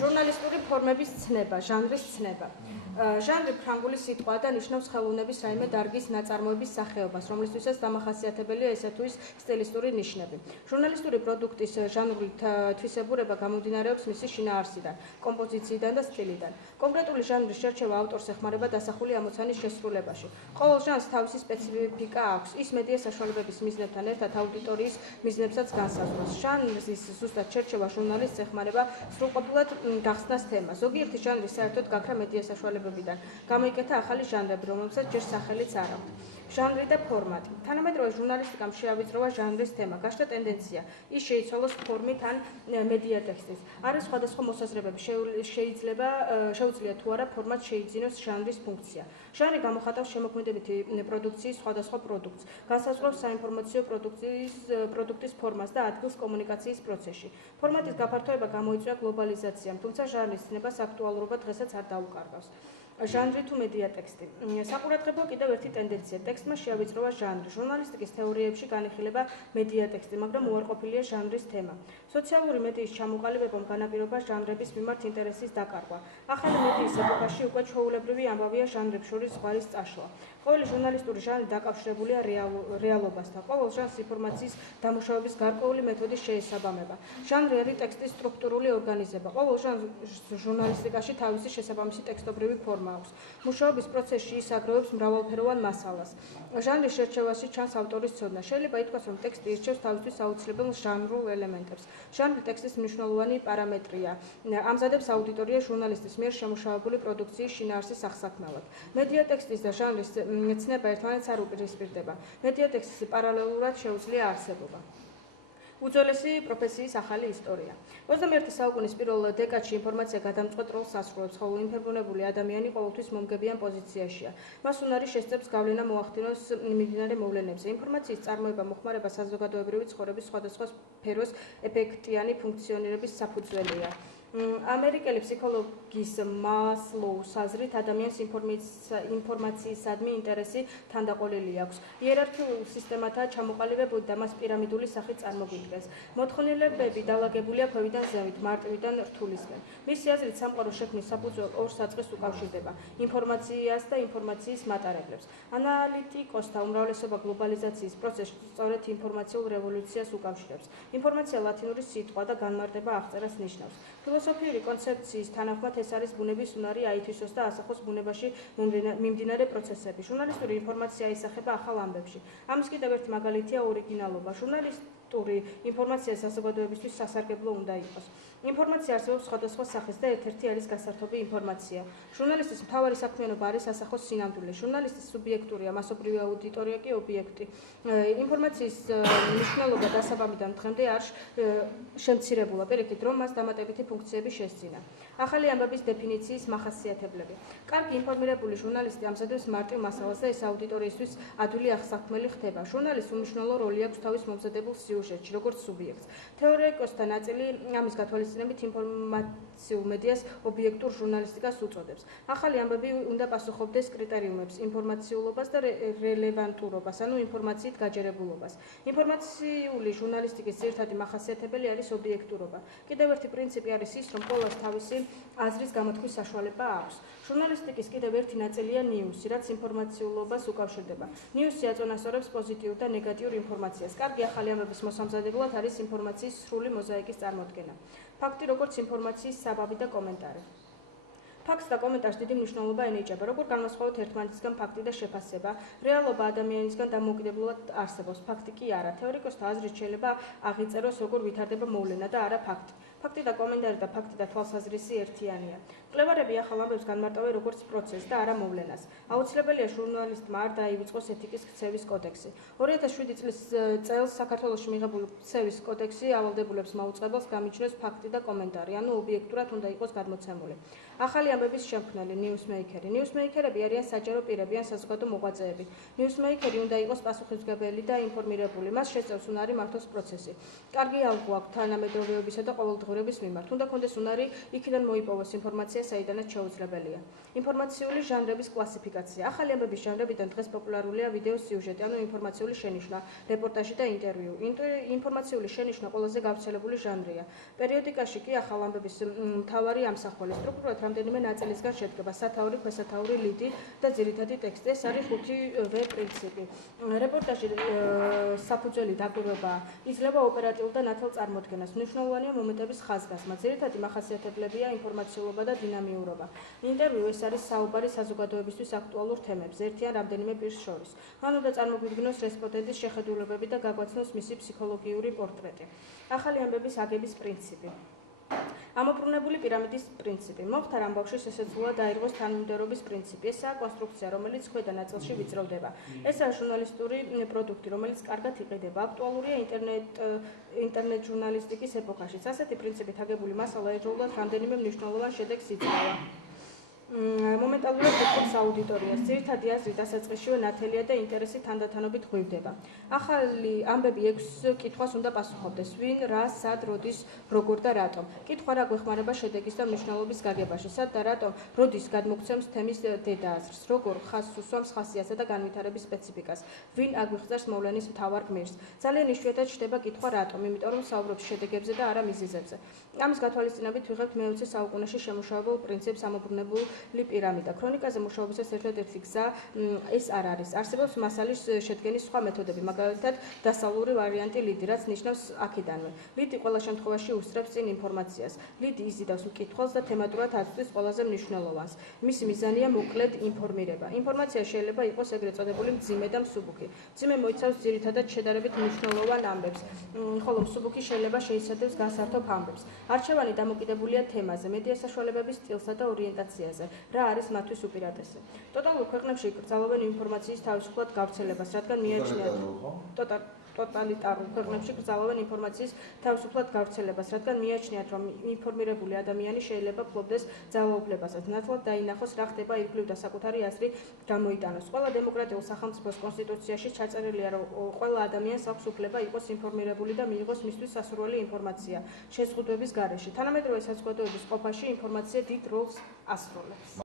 ჟურნალისტური ფორმების ცნება, ჟანრის ცნება. ჟანრი ფრანგული სიტყვაა და ნიშნავს ხელოვნების რაიმე დარგის ნაწარმოების სახეობას, რომლისთვისაც დამახასიათებელია ესა თუ ის სტილისტური ნიშნები. ჟურნალისტური პროდუქტის ჟანრული თვისებურება გამომდინარეობს მისი შინაარსიდან, კომპოზიციიდან და სტილიდან. კონკრეტული ჟანრის შერჩევა ავტორს ეხმარება დასახული ამოცანის შესრულებაში. ყოველ ჟანრს თავისი სპეციფიკა აქვს. ის მედია საშუალებების მიზნებთან ერთად აუდიტორიის მიზნებსაც განსაზღვრავს. ჟანრის ზუსტად შერჩევა ჟურნალისტს ეხმარება სრულყოფილად გახსნას თემა. ზოგიერთი ჟანრი საერთოდ გაქრა მედია საშუალებებიდან. გამოიკეთა ახალი ჟანრები, რომელსაც ჯერ სახელიც არ აქვთ. ჟანრი და ფორმატი. თანამედროვე ჟურნალისტიკამ შეავიწროვა ჟანრის თემა. გაშთა ტენდენცია. ის შეიცვალოს ფორმით ან მედია ტექსტით. არის სხვადასხვა მოსაზრებები. შეუძლია თუ არა ფორმატ შეიძინოს ჟანრის ფუნქცია. ჟანრი გამოხატავს შემოქმედებითი პროდუქციის სხვადასხვა პროდუქტს. განსაზღვრავს საინფორმაციო პროდუქტის ფორმას და ადგილს კომუნიკაციის პროცესში. ფორმატის გაფართოება გამოიწვია გლობალიზაციამ, თუმცა ჟანრის ცნებას აქტუალურობა დღესაც არ დაუკარგავს. ჟანრი თუ მედია ტექსტი. საყურადღებო კიდევ ერთი ტენდენცია. ტექსტმა შეავიწროვა ჟანრი. ჟურნალისტიკის თეორიებში განიხილება მედია ტექსტი, მაგრამ უარყოფილია ჟანრის თემა. სოციალური მედიის ჩამოყალიბებამ განაპირობა ჟანრების მიმართ ინტერესის დაკარგვა. ახალი მედიის ეპოქაში უკვე ჩვეულებრივი ამბავია ჟანრებს შორის ზღვარის წაშლა. ყოველი ჟურნალისტური ჟანრი დაკავშირებულია რეალობასთან. ყოველ ჟანრს ინფორმაციის დამუშავების გარკვეული მეთოდის შეესაბამება. ჟანრი არის ტექსტის სტრუქტურული ორგანიზება. ყოველ ჟურნალისტიკაში თავისი შესაბამისი ტექსტობრივი ფორმა აქვს. მუშაობის პროცესში ის აგროვებს მრავალფეროვან მასალას. ჟანრის შერჩევაში ჩანს ავტორის ცოდნა. შეიძლება ითქვას, რომ ტექსტი ირჩევს თავისთვის აუცილებელ ჟანრულ ელემენტებს. ჟანრი ტექსტის მნიშვნელოვანი პარამეტრია. ამზადებს აუდიტორია ჟურნალისტის მიერ შემუშავებული პროდუქციის შინაარსის აღსაქმნელად. მედია ტექსტის და ჟანრის ცნება ერთმანეთს არ უპირისპირდება. მედია ტექსტის პარალელურად შეუძლია არსებობა. უძველესი პროფესიის ახალი ისტორია. 21 საუკუნის პირველ დეკადში ინფორმაცია გადამწყვეტ როლს ასრულებს, ხოლო ინფორმირებული ადამიანი ყოველთვის მომგებიან პოზიციაშია. მას უნარი შესწევს გავლენა მოახდინოს მიმდინარე მოვლენებზე. ინფორმაციის წარმოება მოხმარება საზოგადოებრივი ცხოვრების სხვადასხვა სფეროს ეფექტიანი ფუნქციონირების საფუძველია. ამერიკელი ფსიქოლოგის მასლოუს აზრით ადამიანს ინფორმაციისადმი ინტერესი თანდაყოლილი აქვს. იერარქიულ სისტემათაა ჩამოყალიბებული და მას პირამიდული სახით წარმოგვიდგენს. მოთხოვნილებები დალაგებულია ქვევიდან ზევით, მარტივიდან რთულისკენ. მისი აზრით სამყაროს შექმნის საფუძველ ორ საწყისს უკავშირდება: ინფორმაციას და ინფორმაციის მატარებლებს. ანალიტიკოსთა უმრავლესობა გლობალიზაციის პროცესს სწორედ ინფორმაციულ რევოლუციას უკავშირებს. ინფორმაცია ლათინური სიტყვა და განმარტება აღწერას ნიშნავს. ფილოსოფიური კონცეფციის თანახმად ეს არის ბუნების უნარი აითვისოს და ასახოს ბუნებაში მიმდინარე პროცესები. ჟურნალისტური ინფორმაცია აისახება ახალ ამბებში. ამის კიდევ ერთი მაგალითია ორიგინალობა. ჟურნალისტური ინფორმაცია საზოგადოებისთვის სასარგებლო უნდა იყოს. ინფორმაცია არსებობს სხვადასხვა სახის და ერთ-ერთი არის გასართობი ინფორმაცია. ჟურნალისტის მთავარი საქმიანობა არის ასახოს სინამდვილე. ჟურნალისტის სუბიექტურია, მასობრივი აუდიტორია კი ობიექტი. ინფორმაციის მნიშვნელობა დასაბამიდან დღემდე არ შემცირებულა, პირიქით, რომ მას დამატებითი ფუნქციები შესძინა. ახალი ამბების დეფინიციის მახასიათებლები. კარგი ინფორმირებული ჟურნალისტი ამზადებს მარტივ მასალას და ეს აუდიტორიისთვის ადვილი აღსაქმელი ხდება. ჟურნალისტს უმნიშვნელო როლი აქვს თავის მომზადებულ სიუჟეტში, როგორც სუბიექტს. თეორეტიკოსთა ნაწილი ამის გათვალისწინებით ინფორმაციულ მედიას ობიექტურ ჟურნალისტიკას უწოდებს. ახალი ამბები უნდა პასუხობდეს კრიტერიუმებს, ინფორმაციულობას და რელევანტურობას, ანუ ინფორმაციით გაჯერებულობას. ინფორმაციული ჟურნალისტიკის ძირითადი მახასიათებელი არის ობიექტურობა. კიდევ ერთი პრინციპი არის ის, რომ ყველას თავისი აზრის გამოთქმის საშუალება აქვს. ჟურნალისტიკის კიდევ ერთი ნაწილია ნიუსი, რაც ინფორმაციულობას უკავშირდება. ნიუსი აწონასწორებს პოზიტიურ და ნეგატიურ ინფორმაციას. კარგი ახალი ამბების მოსამზადებლად არის ინფორმაციის სრული მოზაიკის წარმოქმნა. ფაქტი როგორც ინფორმაციის საბაბი და კომენტარი. ფაქტს და კომენტარს დიდი მნიშვნელობა ენიჭება. როგორ განვასხვაოთ ერთმანეთისგან ფაქტი და შეფასება? რეალობა ადამიანისგან დამოუკიდებლად არსებობს, ფაქტი კი არა. თეორიკოსთა აზრით შეიძლება აღიწეროს, როგორ ვითარდება მოვლენა და არა ფაქტი. ფაქტი და კომენტარი და ფაქტი და თვალსაზრისი ერთიანია. მკვლევარები ახალ ამბებს განმარტავენ როგორც პროცესს და არა მოვლენას. აუცილებელია ჟურნალისტმა არ დაივიწყოს ეთიკის ქცევის კოდექსი. 2007 წელს საქართველოში მიღებული ქცევის კოდექსი ავალდებულებს მაუწყებელს გამიჩნევს ფაქტი და კომენტარი, ანუ ობიექტურად უნდა იყოს გადმოცემული. ახალი ამბების შემქმნელი ნიუსმეიკერი. ნიუსმეიკერები არიან საჯარო პირები ან საზოგადო მოღვაწეები. ნიუსმეიკერი უნდა იყოს პასუხისმგებელი და ინფორმირებული. მას შეწევს უნარი მართოს პროცესი. კარგი ალგო აქვს თანამედროვეობისა და ყოველდღიურობის საზღვარგარეთის მიმართ. უნდა კონდეს უნარი იქიდან მოიპოვოს ინფორმაცია, საიდანაც შეუძლებელია. ინფორმაციული ჟანრების კლასიფიკაცია. ახალი ამბების ჟანრებიდან დღეს პოპულარულია ვიდეო სიუჟეტი, ანუ ინფორმაციული შენიშვნა, რეპორტაჟი და ინტერვიუ. ინფორმაციული შენიშვნა ყველაზე გავრცელებული ჟანრია. პერიოდიკაში კი ახალ ამბების მთავარი ამსახველი სტრუქტურად რამდენიმე ნაწილისგან შედგება: სათაური, ქვესათაური, ლიდი და ძირითადი ტექსტი. ეს არის 5V პრინციპი. რეპორტაჟი საფუძველი დაკვირვებაა. იძლევა ოპერატიულ და ნათელ წარმოდგენას. მნიშვნელოვანია მომენტების ხაზგასმა. ძირითადი მახასიათებლებია ინფორმაციულობა და დინამიურობა. ინტერვიუ ეს არის საუბარი საზოგადოებისთვის აქტუალურ თემებზე, ერთი ან რამდენიმე პირს შორის. მან უნდა წარმოგვიდგინოს რესპონდენტის შეხედულებები და გაგვაცნოს მისი ფსიქოლოგიური პორტრეტი. ახალი ამბების აგების პრინციპი. ამობრუნებული პირამიდის პრინციპი. მომხდარ ამბავში შესაძლოა დაირღოს თანმიმდევრობის პრინციპი. ესაა კონსტრუქცია, რომელიც ქვედა ნაწილში ვიწროვდება. ესაა ჟურნალისტური პროდუქტი, რომელიც კარგად იყიდება. აქტუალურია ინტერნეტ ჟურნალისტიკის ეპოქაშიც. ასეთი პრინციპით აგებული მასალა ერთდროულად რამდენიმე მნიშვნელოვან შედეგს იძლევა. მომენტალურად უწყობს აუდიტორიას. ძირითადი აზრი დასაწყისშივე ნათელია და ინტერესი თანდათანობით ღვივდება. ახალი ამბები 6 კითხვას უნდა პასუხობდეს: ვინ, რა, სად, როდის, როგორ და რატომ. კითხვა რა გვეხმარება შედეგის და მნიშვნელობის გაგებაში, სად და რატომ, როდის გადმოგცემს თემის დედააზრს, როგორ ხაზს უსვამს ხასიათსა და განვითარების სპეციფიკას, ვინ აგვიხსენებს მოვლენის მთავარ გმირს. ძალიან იშვიათად ჩნდება კითხვა რატომ, იმიტომ რომ საუბრობს შედეგებზე და არა მიზეზებზე. ამის გათვალისწინებით ვიღებთ მე-20 საუკუნეში შემუშავებულ პრინციპს ამობრუნებული პირამიდა. ქრონიკაზე მუშაობისას ერთადერთი გზა ეს არ არის. არსებობს მასალის შედგენის სხვა მეთოდები, მაგალითად დასავლური ვარიანტი ლიდი, რაც ნიშნავს აქედანვე. ლიდი ყველა შემთხვევაში უსწრებს წინ ინფორმაციას. ლიდი იზიდავს მკითხველს და თემატურად აწვდის ყველაზე მნიშვნელოვანს. მისი მიზანია მოკლედ ინფორმირება. ინფორმაცია შეიძლება იყოს ეგრეთ წოდებული მძიმე და მსუბუქი. მძიმე მოიცავს ძირითადად შედარებით მნიშვნელოვან ამბებს, ხოლო მსუბუქი შეიძლება შეიცადოს გასართობ ამბებს. არჩევანი დამოკიდებულია თემაზე, მედია საშუალებების სტილსა და ორიენტაციაზე. რა არის მათთვის უპირატესი. ტოტალურ ქვეყნებში კრძალავენ ინფორმაციის თავისუფლად გავრცელებას, რადგან მიაჩნიათ ტოტალიტარულ ქვეყნებში კრძალავენ ინფორმაციის თავისუფლად გავრცელებას, რადგან მიაჩნიათ, რომ ინფორმირებული ადამიანი შეიძლება ფლობდეს ძალაუფლებასაც, ნათლად დაინახოს, რა ხდება ირგვლივ და საკუთარი აზრი გამოიტანოს. ყველა დემოკრატიულ სახელმწიფოს კონსტიტუციაში ჩაწერილია, რომ ყველა ადამიანს აქვს უფლება იყოს ინფორმირებული და მიიღოს მისთვის სასურველი ინფორმაცია შეზღუდვების გარეშე. თანამედროვე საზოგადოების ყოფაში ინფორმაცია დიდ როლს ასრულებს.